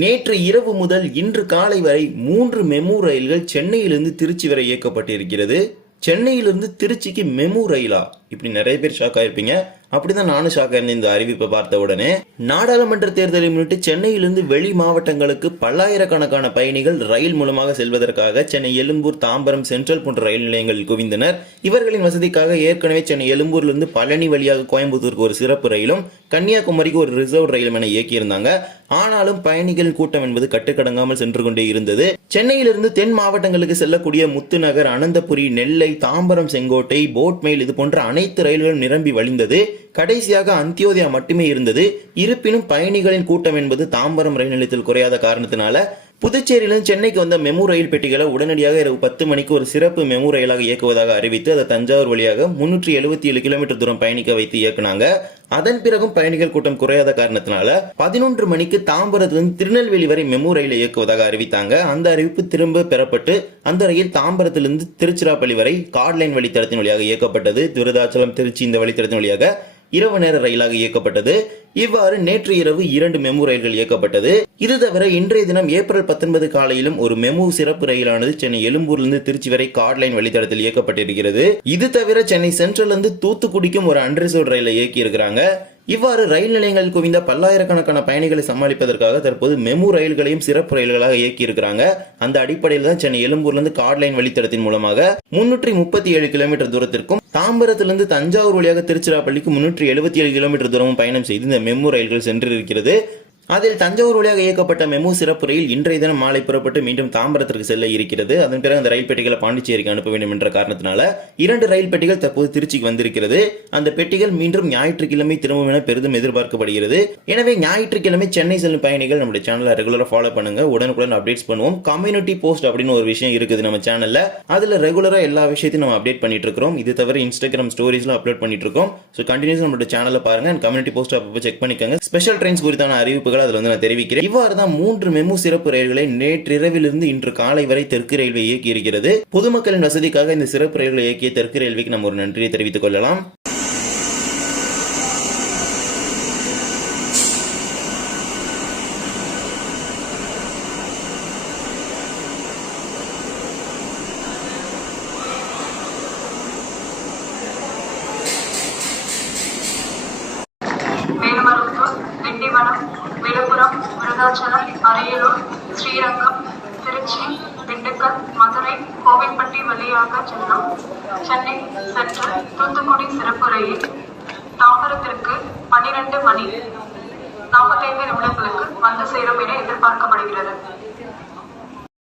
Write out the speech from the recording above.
நேற்று இரவு முதல் இன்று காலை வரை மூன்று மெமு ரயில்கள் சென்னையிலிருந்து திருச்சி வரை இயக்கப்பட்டிருக்கிறது. சென்னையிலிருந்து திருச்சிக்கு மெமு ரயிலா? இப்படி நிறைய பேர் ஷாக் ஆயிருப்பீங்க. அப்படிதான் நானும் ஷாக் ஆயிருந்தேன் இந்த அறிவிப்பை பார்த்த உடனே. நாடாளுமன்ற தேர்தலை முன்னிட்டு சென்னையிலிருந்து வெளி மாவட்டங்களுக்கு பல்லாயிரக்கணக்கான பயணிகள் ரயில் மூலமாக செல்வதற்காக சென்னை எழும்பூர் தாம்பரம் சென்ட்ரல் போன்ற ரயில் நிலையங்களில் குவிந்தனர். இவர்களின் வசதிக்காக ஏற்கனவே சென்னை எழும்பூர்லிருந்து பழனி வழியாக கோயம்புத்தூருக்கு ஒரு சிறப்பு ரயிலும் கன்னியாகுமரிக்கு ஒரு ரிசர்வ் ரயிலும் என இயக்கியிருந்தாங்க. ஆனாலும் பயணிகளின் கூட்டம் என்பது கட்டுக்கடங்காமல் சென்று கொண்டே இருந்தது. சென்னையிலிருந்து தென் மாவட்டங்களுக்கு செல்லக்கூடிய முத்துநகர் அனந்தபுரி நெல்லை தாம்பரம் செங்கோட்டை போட்மெயில் இது போன்ற அனைத்து ரயில்களும் நிரம்பி வழிந்தது. கடைசியாக அந்தியோதயா மட்டுமே இருந்தது. இருப்பினும் பயணிகளின் கூட்டம் என்பது தாம்பரம் ரயில் நிலையத்தில் குறையாத காரணத்தினால புதுச்சேரியிலிருந்து சென்னைக்கு வந்த மெமு ரயில் பெட்டிகளை உடனடியாக இரவு பத்து மணிக்கு ஒரு சிறப்பு மெமு ரயிலாக இயக்குவதாக அறிவித்து அதை தஞ்சாவூர் வழியாக முன்னூற்றி எழுபத்தி ஏழு கிலோமீட்டர் தூரம் பயணிக்க வைத்து இயக்குனாங்க. அதன் பிறகும் பயணிகள் கூட்டம் குறையாத காரணத்தினால பதினொன்று மணிக்கு தாம்பரத்திலிருந்து திருநெல்வேலி வரை மெமு ரயிலை இயக்குவதாக அறிவித்தாங்க. அந்த அறிவிப்பு திரும்ப பெறப்பட்டு அந்த ரயில் தாம்பரத்திலிருந்து திருச்சிராப்பள்ளி வரை கார்ட்லைன் வழித்தடத்தின் வழியாக இயக்கப்பட்டது. விருதாச்சலம் திருச்சி இந்த வழித்தடத்தின் வழியாக இரவு நேர ரயிலாக இயக்கப்பட்டது. இவ்வாறு நேற்று இரவு இரண்டு மெமு ரயில்கள் இயக்கப்பட்டது. இது தவிர இன்றைய தினம் ஏப்ரல் பத்தொன்பது காலையிலும் ஒரு மெமு சிறப்பு ரயிலானது சென்னை எழும்பூரிலிருந்து திருச்சி வரை கார்ட்லைன் வழித்தடத்தில் இயக்கப்பட்டிருக்கிறது. இது தவிர சென்னை சென்ட்ரலிருந்து தூத்துக்குடிக்கும் ஒரு அன்ரிசர்வ் ரயிலை இயக்கி இருக்கிறாங்க இவ்வாறு ரயில் நிலையங்கள் குவிந்த பல்லாயிரக்கணக்கான பயணிகளை சமாளிப்பதற்காக தற்போது மெமு ரயில்களையும் சிறப்பு ரயில்களாக இயக்கி இருக்கிறாங்க அந்த அடிப்படையில் தான் சென்னை எழும்பூர்லேருந்து கார்ட்லைன் வழித்தடத்தின் மூலமாக முன்னூற்றி முப்பத்தி ஏழு கிலோமீட்டர் தூரத்திற்கும் தாம்பரத்திலிருந்து தஞ்சாவூர் வழியாக திருச்சிராப்பள்ளிக்கு முன்னூற்றி எழுபத்தி ஏழு கிலோமீட்டர் தூரமும் பயணம் செய்து இந்த மெமு ரயில்கள் சென்றிருக்கிறது. அதில் தஞ்சாவூர் வழியாக இயக்கப்பட்ட மெமு சிறப்பு ரயில் இன்றைய தினம் மாலை புறப்பட்டு மீண்டும் தாம்பரத்திற்கு செல்ல இருக்கிறது. அதன் பிறகு அந்த ரயில் பெட்டிகளை பாண்டிச்சேரிக்கு அனுப்ப வேண்டும் என்ற காரணத்தினால இரண்டு ரயில் பெட்டிகள் தற்போது திருச்சிக்கு வந்திருக்கிறது. அந்த பெட்டிகள் மீண்டும் ஞாயிற்றுக்கிழமை திரும்பும் என பெரிதும் எதிர்பார்க்கப்படுகிறது. எனவே ஞாயிற்றுக்கிழமை சென்னை செல்லும் பயணிகள் நம்முடைய சேனலை ரெகுலராக ஃபாலோ பண்ணுங்க. உடனுக்குடன் அப்டேட்ஸ் பண்ணுவோம். கம்யூனிட்டி போஸ்ட் அப்படின்னு ஒரு விஷயம் இருக்குது நம்ம சேனல்ல அதுல ரெகுலரா எல்லா விஷயத்தையும் நம்ம அப்டேட் பண்ணிட்டு இருக்கோம் இது தவிர இன்ஸ்டாகிராம் ஸ்டோரிஸ்ல அப்லோட் பண்ணிட்டு இருக்கோம். ஸோ கண்டினியூஸ் நம்மளோட சேனலை பாருங்க. அண்ட் கம்யூனிட்டி போஸ்ட் அப்போ செக் பண்ணிக்கோங்க. ஸ்பெஷல் ட்ரெயின்ஸ் குறித்தான அறிவிப்பு அறிவிப்புகள் அதில் வந்து நான் தெரிவிக்கிறேன். இவ்வாறு தான் மூன்று மெமு சிறப்பு ரயில்களை நேற்றிரவிலிருந்து இன்று காலை வரை தெற்கு ரயில்வே இயக்கி இருக்கிறது பொதுமக்களின் வசதிக்காக இந்த சிறப்பு ரயில்களை இயக்கிய தெற்கு ரயில்வேக்கு நம்ம ஒரு நன்றியை தெரிவித்துக் கொள்ளலாம். விழுப்புரம் விருதாச்சலம் அரியலூர் ஸ்ரீரங்கம் திருச்சி திண்டுக்கல் மதுரை கோவில்பட்டி வழியாக செல்லும் சென்னை சென்று தூத்துக்குடி சிறப்பு ரயில் தாம்பரத்திற்கு பன்னிரண்டு மணி நாற்பத்தைந்து நிமிடங்களுக்கு வந்து சேரும் என எதிர்பார்க்கப்படுகிறது.